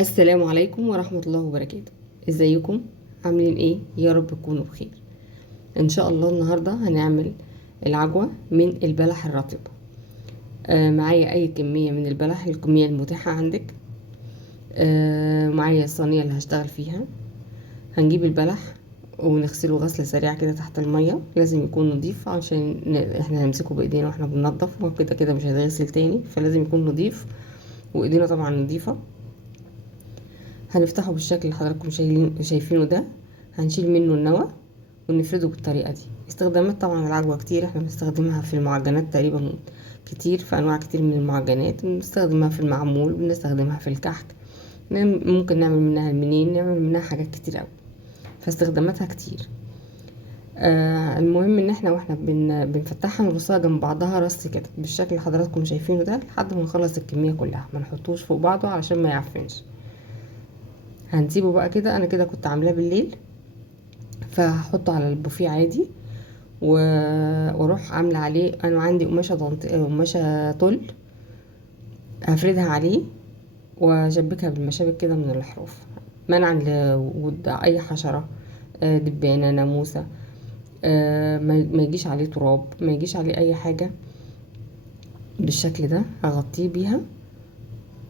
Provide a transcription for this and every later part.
السلام عليكم ورحمة الله وبركاته. ازيكم؟ عاملين ايه؟ يا رب تكونوا بخير. ان شاء الله النهاردة هنعمل العجوة من البلح الرطب. معايا اي كمية من البلح، الكمية المتاحة عندك. معايا الصينية اللي هشتغل فيها. هنجيب البلح ونغسله غسلة سريعة كده تحت المية، لازم يكون نضيف عشان احنا هنمسكه بايدينا واحنا بننضف، وكده كده مش هيتغسل تاني، فلازم يكون نضيف وايدينا طبعا نضيفة. هنفتحه بالشكل اللي حضراتكم شايفينه ده. هنشيل منه النوى ونفرده بالطريقة دي. استخدامات طبعا العجوة كتير، احنا بنستخدمها في المعجنات تقريبا كتير، في انواع كتير من المعجنات، بنستخدمها في المعمول، بنستخدمها في الكحك، ممكن نعمل منها المنين، نعمل منها حاجات كتير قوي، فاستخداماتها كتير. المهم ان احنا واحنا بنفتحها نرصها جنب بعضها رص كده بالشكل اللي حضراتكم شايفينه ده، لحد ما نخلص الكمية كلها، ما نحطوش فوق بعضه علشان ما يعفنش. هنسيبه بقى كده. انا كده كنت عاملاه بالليل، فهحطه على البوفيه عادي واروح عامله عليه. انا عندي قماشه تل، هفردها عليه واشبكها بالمشابك كده من الاحراف، منعا لوجود اي حشره، دبانه، ناموسه، ما يجيش عليه تراب، ما يجيش عليه اي حاجه. بالشكل ده هغطيه بيها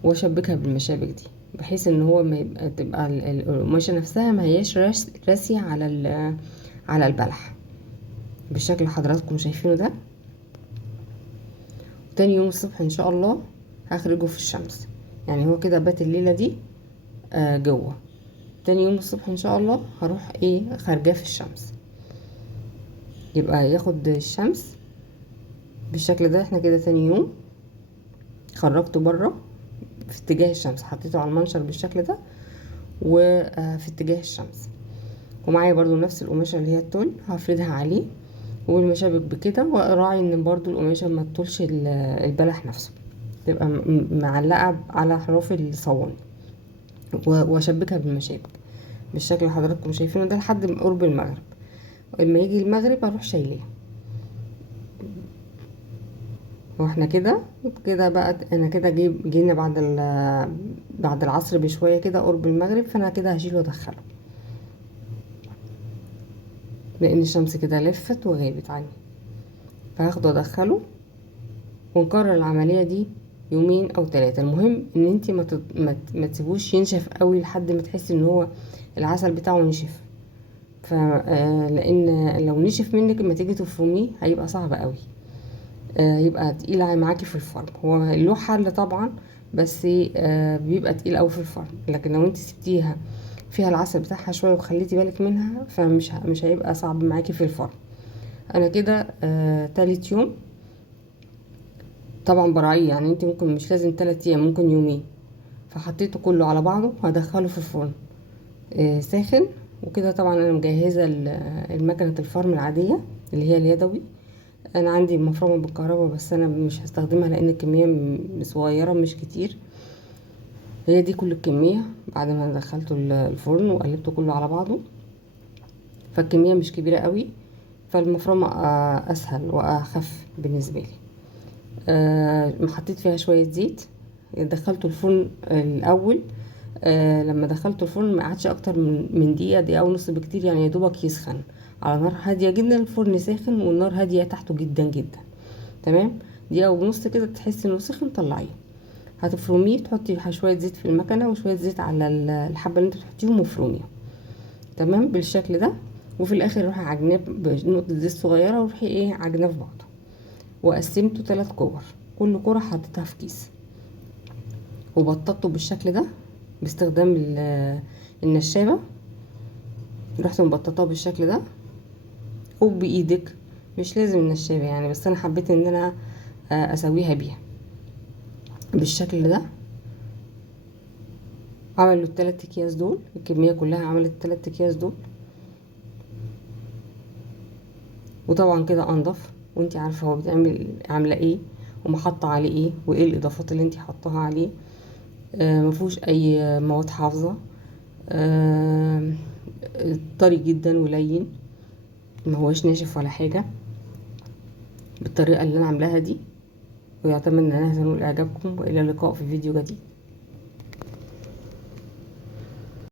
واشبكها بالمشابك دي، بحيث ان هو ما يبقى تبقى القماشه نفسها ما هياش راسيه على البلح بالشكل اللي حضراتكم شايفينه ده. تاني يوم الصبح ان شاء الله هخرجه في الشمس، يعني هو كده بات الليله دي جوه. تاني يوم الصبح ان شاء الله هروح خارجاه في الشمس، يبقى ياخد الشمس بالشكل ده. احنا كده تاني يوم خرجته بره في اتجاه الشمس، حطيته على المنشر بالشكل ده وفي اتجاه الشمس. ومعايا برضو نفس القماشة اللي هي التول، هفردها عليه والمشابك بكده، واراعي ان برضو القماشة ما تطولش البلح نفسه، تبقى معلقة على حروف الصواني، واشبكها بالمشابك بالشكل اللي حضراتكم شايفينه ده لحد قرب المغرب. لما يجي المغرب اروح شايلاه. واحنا كده بقى، انا كده جينا بعد العصر بشويه كده قرب المغرب، فانا كده هشيله وادخله، لان الشمس كده لفت وغابت عني، فهاخده وادخله ونكرر العمليه دي يومين او 3. المهم ان انتي ما تسيبوش ينشف قوي لحد ما تحسي ان هو العسل بتاعه نشف. لان لو نشف منك لما تيجي تفرميه هيبقى صعب قوي، يبقى تقيل معاكي في الفرم. هو له حل طبعا، بس بيبقى تقيل قوي في الفرم، لكن لو انت سبتيها فيها العسل بتاعها شويه وخليتي بالك منها، مش هيبقى صعب معاكي في الفرم. انا كده تالت يوم طبعا براعيه، يعني انت ممكن مش لازم 3 ايام، ممكن يومين. فحطيته كله على بعضه وهدخله في الفرن ساخن. وكده طبعا انا مجهزه المكنه الفرن العاديه اللي هي اليدوي. انا عندي مفرمه بالكهرباء، بس انا مش هستخدمها لان الكميه صغيره مش كتير. هي دي كل الكميه بعد ما دخلته الفرن وقلبته كله على بعضه، فالكميه مش كبيره قوي، فالمفرمه اسهل واخف بالنسبه لي. حطيت فيها شويه زيت، دخلته الفرن الاول. لما دخلته الفرن ما قعدش اكتر من دقيقه ونص بكتير، يعني يا دوبك يسخن على نار هاديه جدا. الفرن ساخن والنار هاديه تحته جدا جدا، تمام. دقيقه ونص كده تحسي انه سخن، طلعيه. هتفرميه، تحطي شويه زيت في المكنه وشويه زيت على الحبه اللي انت تحطيهم وفروميه، تمام بالشكل ده. وفي الاخر روحي عجناه بنقطه زيت صغيره، وروحي عجناه في بعضه. وقسمته 3 كور، كل كوره حطيتها في كيس، وبططته بالشكل ده باستخدام النشابه. رحت مبططاه بالشكل ده وبايدك، مش لازم النشابه يعني، بس انا حبيت ان انا اسويها بيها بالشكل ده. عملوا ال3 اكياس دول، الكميه كلها عملت 3 اكياس دول. وطبعا كده انضف، وانتي عارفه هو عامله ايه ومحطه عليه ايه، وايه الاضافات اللي انتي حطاها عليه. مفيهوش اي مواد حافظه، طري جدا ولين، ما هوش ناشف ولا حاجه، بالطريقه اللي انا عاملاها دي. ويعتمد ان انا هنول اعجابكم، والى اللقاء في فيديو جديد.